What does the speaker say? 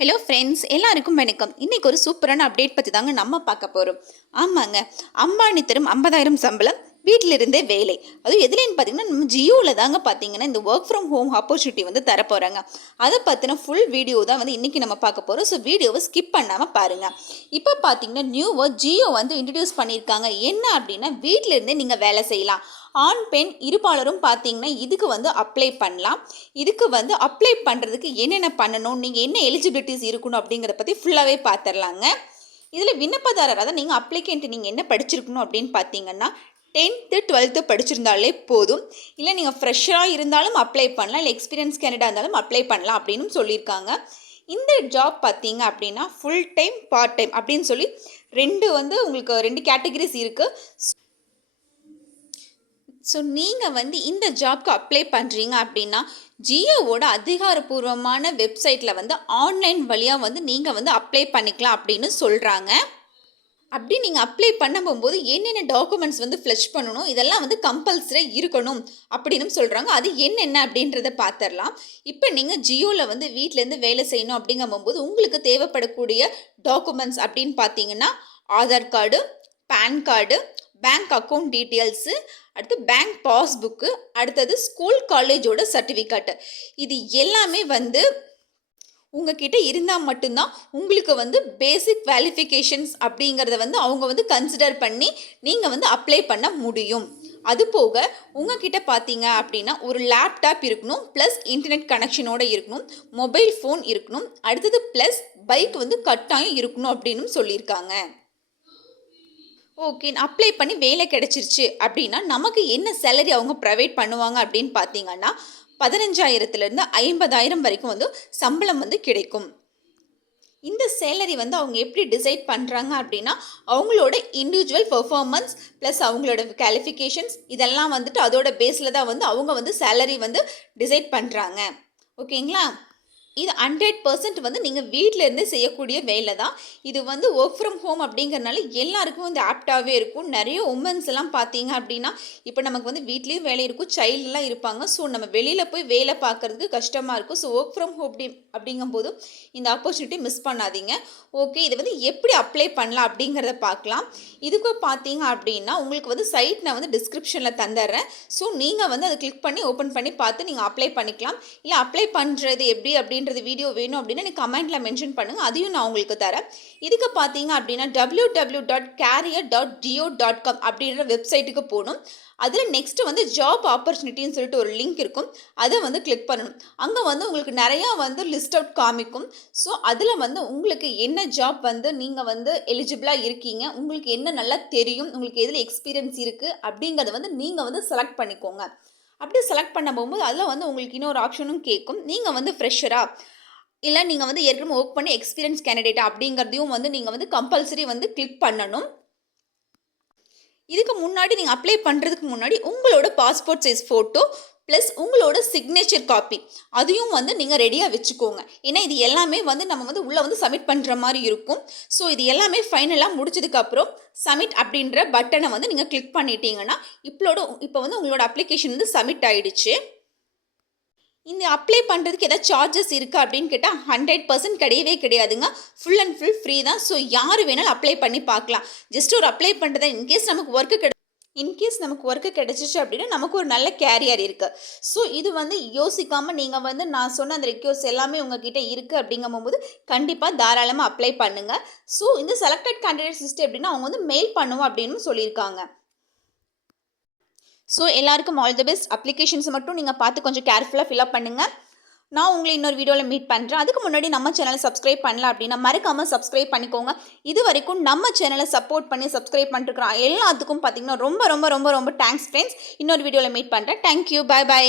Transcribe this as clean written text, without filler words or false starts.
Hello friends, எல்லாருக்கும் வணக்கம். இன்றைக்கி ஒரு சூப்பரான அப்டேட் பற்றி தாங்க நம்ம பார்க்க போகிறோம். ஆமாங்க, அம்பானி தரும் 50,000 சம்பளம், வீட்டிலிருந்தே வேலை. அதுவும் எதுலேன்னு பார்த்தீங்கன்னா, நம்ம ஜியோவில் தாங்க பார்த்தீங்கன்னா இந்த ஒர்க் ஃப்ரம் ஹோம் ஆப்பர்ச்சுனிட்டி வந்து தரப்போகிறாங்க. அதை பற்றின ஃபுல் வீடியோ தான் வந்து இன்றைக்கி நம்ம பார்க்க போகிறோம். ஸோ வீடியோவை ஸ்கிப் பண்ணாமல் பாருங்கள். இப்போ பார்த்தீங்கன்னா நியூவாக ஜியோ வந்து இன்ட்ரடியூஸ் பண்ணியிருக்காங்க. என்ன அப்படின்னா, வீட்டிலேருந்தே நீங்கள் வேலை செய்யலாம். ஆண் பெண் இருபாலரும் பார்த்தீங்கன்னா இதுக்கு வந்து அப்ளை பண்ணலாம். இதுக்கு வந்து அப்ளை பண்ணுறதுக்கு என்னென்ன பண்ணணும், நீங்கள் என்ன எலிஜிபிலிட்டிஸ் இருக்கணும் அப்படிங்கிறத பற்றி ஃபுல்லாகவே பார்த்துடலாங்க. இதில் விண்ணப்பதாரராக தான் நீங்கள் அப்ளிகேண்ட் நீங்கள் என்ன படிச்சிருக்கணும் அப்படின்னு பார்த்தீங்கன்னா 10th 12th படிச்சிருந்தாலே போதும். இல்லை நீங்கள் ஃப்ரெஷ்ஷாக இருந்தாலும் அப்ளை பண்ணலாம், இல்லை எக்ஸ்பீரியன்ஸ் கேண்டிடேட்டாக இருந்தாலும் அப்ளை பண்ணலாம் அப்படின்னு சொல்லியிருக்காங்க. இந்த ஜாப் பார்த்தீங்க அப்படின்னா ஃபுல் டைம் பார்ட் டைம் அப்படின்னு சொல்லி உங்களுக்கு ரெண்டு கேட்டகரிஸ் இருக்குது. ஸோ நீங்கள் வந்து இந்த ஜாப்க்கு அப்ளை பண்ணுறீங்க அப்படின்னா ஜியோவோட அதிகாரப்பூர்வமான வெப்சைட்டில் வந்து ஆன்லைன் வழியாக வந்து நீங்கள் வந்து அப்ளை பண்ணிக்கலாம் அப்படின்னு சொல்கிறாங்க. அப்படி நீங்கள் அப்ளை பண்ண போகும்போது என்னென்ன டாக்குமெண்ட்ஸ் வந்து ஃப்ளெஷ் பண்ணணும், இதெல்லாம் வந்து கம்பல்சரி இருக்கணும் அப்படின்னு சொல்கிறாங்க. அது என்னென்ன அப்படின்றத பார்த்துடலாம். இப்போ நீங்கள் ஜியோவில் வந்து வீட்டிலேருந்து வேலை செய்யணும் அப்படிங்கும் போகும்போது உங்களுக்கு தேவைப்படக்கூடிய டாக்குமெண்ட்ஸ் அப்படின்னு பார்த்தீங்கன்னா Aadhaar card, pan card, bank account details, அடுத்து பேங்க் பாஸ்புக்கு, அடுத்தது ஸ்கூல் காலேஜோட சர்டிஃபிகேட்டு. இது எல்லாமே வந்து உங்ககிட்ட இருந்தால் மட்டும்தான் உங்களுக்கு வந்து பேசிக் குவாலிஃபிகேஷன்ஸ் அப்படிங்கிறத வந்து அவங்க வந்து கன்சிடர் பண்ணி நீங்கள் வந்து அப்ளை பண்ண முடியும். அது போக உங்ககிட்ட பார்த்தீங்க அப்படின்னா ஒரு லேப்டாப் இருக்கணும், ப்ளஸ் இன்டர்நெட் கனெக்ஷனோடு இருக்கணும், மொபைல் ஃபோன் இருக்கணும், அடுத்தது ப்ளஸ் பைக் வந்து கட்டாயம் இருக்கணும் அப்படின்னு சொல்லியிருக்காங்க. ஓகே, அப்ளை பண்ணி வேலை கிடச்சிருச்சு அப்படின்னா நமக்கு என்ன சேலரி அவங்க ப்ரொவைட் பண்ணுவாங்க அப்படின்னு பார்த்தீங்கன்னா 15,000லேருந்து 50,000 வரைக்கும் வந்து சம்பளம் வந்து கிடைக்கும். இந்த சேலரி வந்து அவங்க எப்படி டிசைட் பண்ணுறாங்க அப்படின்னா அவங்களோட இண்டிவிஜுவல் பெர்ஃபார்மன்ஸ் ப்ளஸ் அவங்களோட குவாலிஃபிகேஷன்ஸ் இதெல்லாம் வந்துட்டு அதோட பேஸில் தான் வந்து அவங்க வந்து சேலரி வந்து டிசைட் பண்ணுறாங்க. ஓகேங்களா? இது 100% வந்து நீங்கள் வீட்டிலேருந்தே செய்யக்கூடிய வேலை தான். இது வந்து ஒர்க் ஃப்ரம் ஹோம் அப்படிங்கிறனால எல்லாருக்கும் வந்து ஆப்டாகவே இருக்கும். நிறைய உமன்ஸ் எல்லாம் பார்த்தீங்க அப்படின்னா இப்போ நமக்கு வந்து வீட்லேயும் வேலை இருக்கும், சைல்டெலாம் இருப்பாங்க. ஸோ நம்ம வெளியில் போய் வேலை பார்க்குறதுக்கு கஷ்டமாக இருக்கும். ஸோ ஒர்க் ஃப்ரம் ஹோம் அப்படிங்கும்போது இந்த ஆப்பர்ச்சுனிட்டி மிஸ் பண்ணாதீங்க. ஓகே, இது வந்து எப்படி அப்ளை பண்ணலாம் அப்படிங்கிறத பார்க்கலாம். இதுக்கு பார்த்தீங்க அப்படின்னா உங்களுக்கு வந்து சைட் நான் வந்து டிஸ்கிரிப்ஷனில் தந்துடுறேன். ஸோ நீங்கள் வந்து அதை கிளிக் பண்ணி ஓப்பன் பண்ணி பார்த்து நீங்கள் அப்ளை பண்ணிக்கலாம். இல்லை அப்ளை பண்ணுறது எப்படி அப்படின்றது வீடியோ வேணும் அப்படின்னா நீங்கள் கமெண்ட்டில் மென்ஷன் பண்ணுங்கள், அதையும் நான் உங்களுக்கு தரேன். இதுக்கு பார்த்தீங்க அப்படின்னா www.career.geo.com அப்படின்ற வெப்சைட்டுக்கு போகணும். அதில் நெக்ஸ்ட்டு வந்து ஜாப் ஆப்பர்ச்சுனிட்டின்னு சொல்லிட்டு ஒரு லிங்க் இருக்கும், அதை வந்து கிளிக் பண்ணணும். அங்கே வந்து உங்களுக்கு நிறையா வந்து லிஸ்ட் அவுட் காமிக்கும். ஸோ அதில் வந்து உங்களுக்கு என்ன ஜாப் வந்து நீங்கள் வந்து எலிஜிபிளாக இருக்கீங்க, உங்களுக்கு என்ன நல்லா தெரியும், உங்களுக்கு எதில் எக்ஸ்பீரியன்ஸ் இருக்குது அப்படிங்கிறத வந்து நீங்கள் வந்து செலக்ட் பண்ணிக்கோங்க. அப்படி செலக்ட் பண்ண போகும்போது அதில் வந்து உங்களுக்கு இன்னொரு ஆப்ஷனும் கேட்கும். நீங்கள் வந்து ஃப்ரெஷராக இல்லை நீங்கள் வந்து ஏற்கனவே ஒர்க் பண்ணி எக்ஸ்பீரியன்ஸ் கேண்டிடேட்டா அப்படிங்கிறதையும் வந்து நீங்கள் வந்து கம்பல்சரி வந்து கிளிக் பண்ணணும். இதுக்கு முன்னாடி நீங்கள் அப்ளை பண்ணுறதுக்கு முன்னாடி உங்களோட பாஸ்போர்ட் சைஸ் ஃபோட்டோ ப்ளஸ் உங்களோட சிக்னேச்சர் காப்பி அதையும் வந்து நீங்கள் ரெடியாக வச்சுக்கோங்க. ஏன்னா இது எல்லாமே வந்து நம்ம வந்து உள்ளே வந்து சப்மிட் பண்ணுற மாதிரி இருக்கும். ஸோ இது எல்லாமே ஃபைனலாக முடிச்சதுக்கப்புறம் சப்மிட் அப்படின்ற பட்டனை வந்து நீங்கள் கிளிக் பண்ணிட்டீங்கன்னா இப்போ வந்து உங்களோட அப்ளிகேஷன் வந்து சப்மிட் ஆகிடுச்சு. இந்த அப்ளை பண்ணுறதுக்கு ஏதாவது சார்ஜஸ் இருக்குது அப்படின்னு கேட்டால் 100% கிடையவே கிடையாதுங்க. ஃபுல் அண்ட் ஃபுல் ஃப்ரீ தான். ஸோ யார் வேணாலும் அப்ளை பண்ணி பார்க்கலாம். ஜஸ்ட் ஒரு அப்ளை பண்ணுறதா இன்கேஸ் நமக்கு ஒர்க்கு கிடைச்சிச்சு அப்படின்னா நமக்கு ஒரு நல்ல கேரியர் இருக்குது. ஸோ இது வந்து யோசிக்காமல் நீங்கள் வந்து நான் சொன்ன அந்த ரெக்யூர்ஸ் எல்லாமே உங்ககிட்ட இருக்குது அப்படிங்கும்போது கண்டிப்பாக தாராளமாக அப்ளை பண்ணுங்கள். ஸோ இந்த செலக்டட் கேண்டிடேட் லிஸ்ட் எப்படின்னா அவங்க வந்து மெயில் பண்ணுவோம் அப்படின்னு சொல்லியிருக்காங்க. ஸோ எல்லாருக்கும் ஆல் தி பெஸ்ட். அப்ளிகேஷன்ஸ் மட்டும் நீங்கள் பார்த்து கொஞ்சம் கேர்ஃபுல்லாக ஃபில்அப் பண்ணுங்கள். நான் உங்களை இன்னொரு வீடியோவில் மீட் பண்ணுறேன். அதுக்கு முன்னாடி நம்ம சேனலை சப்ஸ்கிரைப் பண்ணல அப்படின்னா மறக்காமல் சப்ஸ்கிரைப் பண்ணிக்கோங்க. இது வரைக்கும் நம்ம சேனலை சப்போர்ட் பண்ணி சப்ஸ்கிரைப் பண்ணிருக்கிறோம் எல்லாத்துக்கும் பார்த்தீங்கன்னா ரொம்ப ரொம்ப ரொம்ப ரொம்ப தேங்க்ஸ் ஃப்ரெண்ட்ஸ். இன்னொரு வீடியோவில் மீட் பண்ணுறேன். Thank you, bye by.